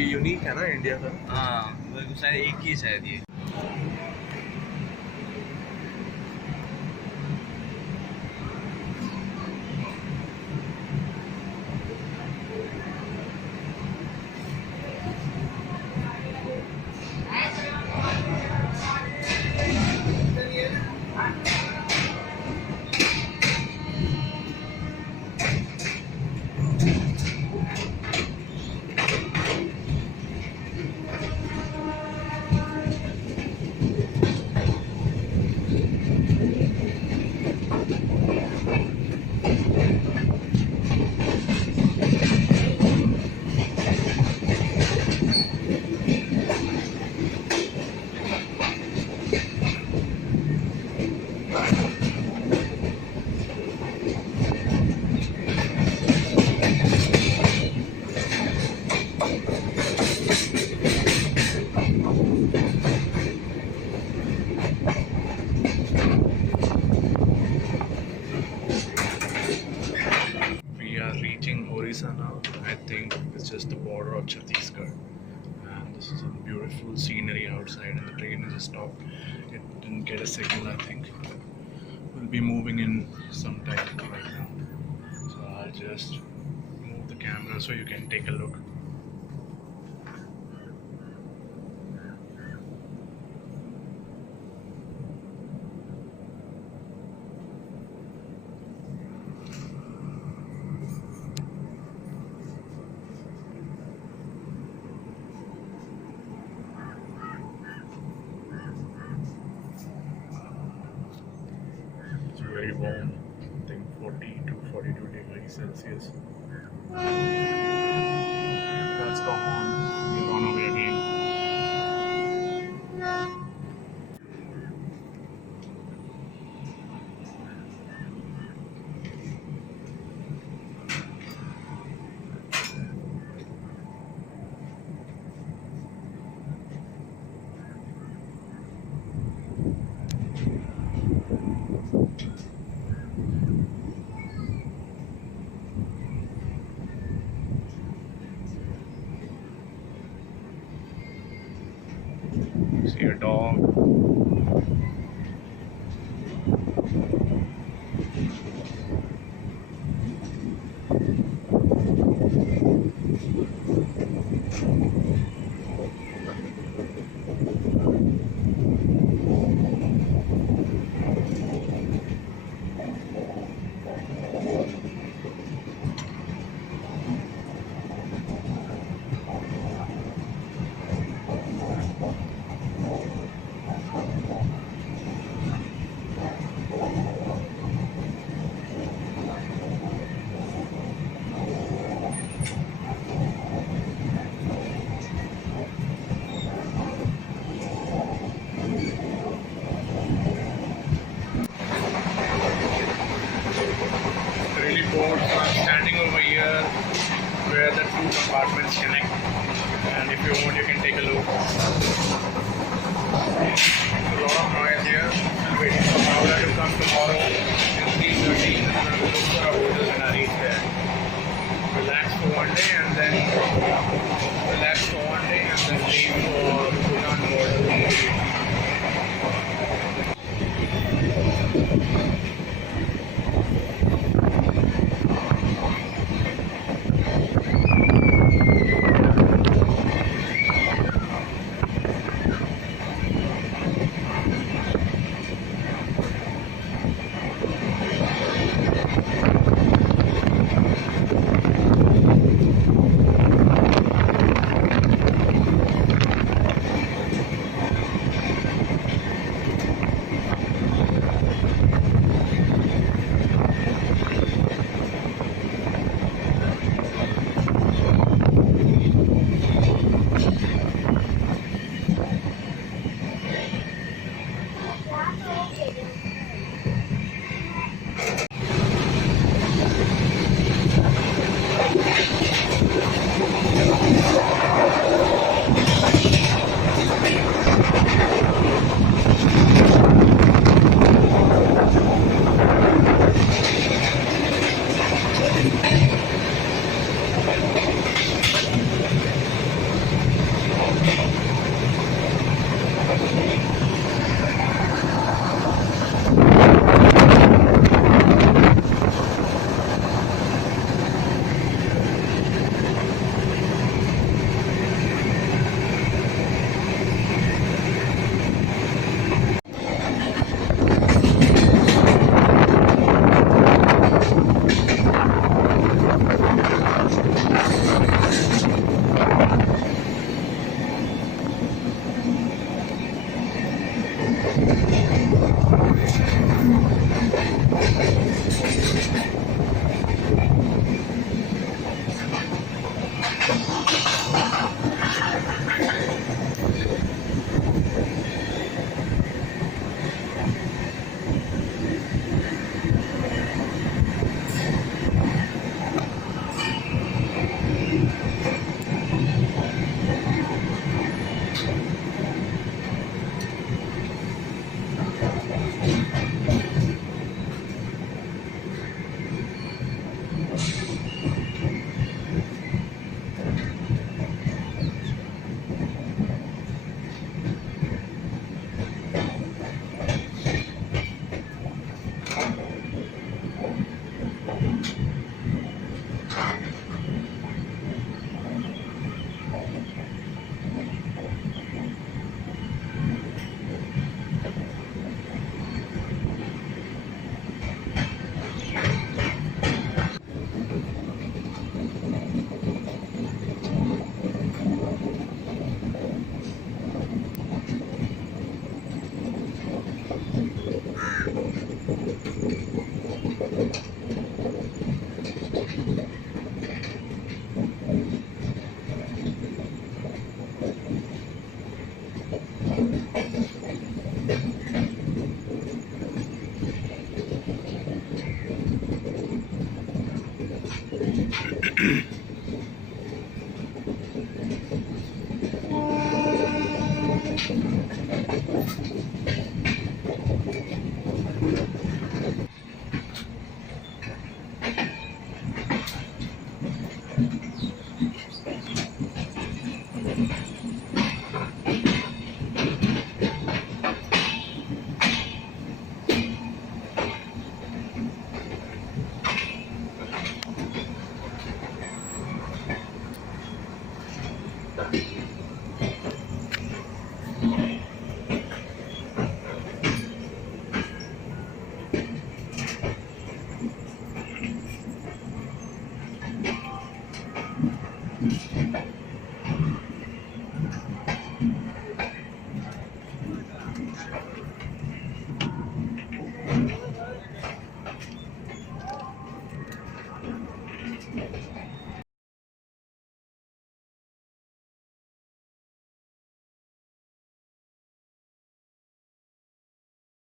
ये यूनिक है ना इंडिया का। हाँ शायद एक ही शायद ये। Orissa now. I think it's just the border of Chhattisgarh, and this is a beautiful scenery outside, and the train is stopped. It didn't get a signal, I think. We'll be moving in sometime right now, so I'll just move the camera so you can take a look. Very warm, I think 40 to 42 degrees Celsius. That's the horn. We're on our way again. See a dog. Boards are standing over here where the two compartments connect, and if you want you can take a look. A lot of noise here. We're waiting for Howrah to come tomorrow in 3:30, and then we'll look for our hotels when I reach there. Relax for one day and then leave for Bhutan border.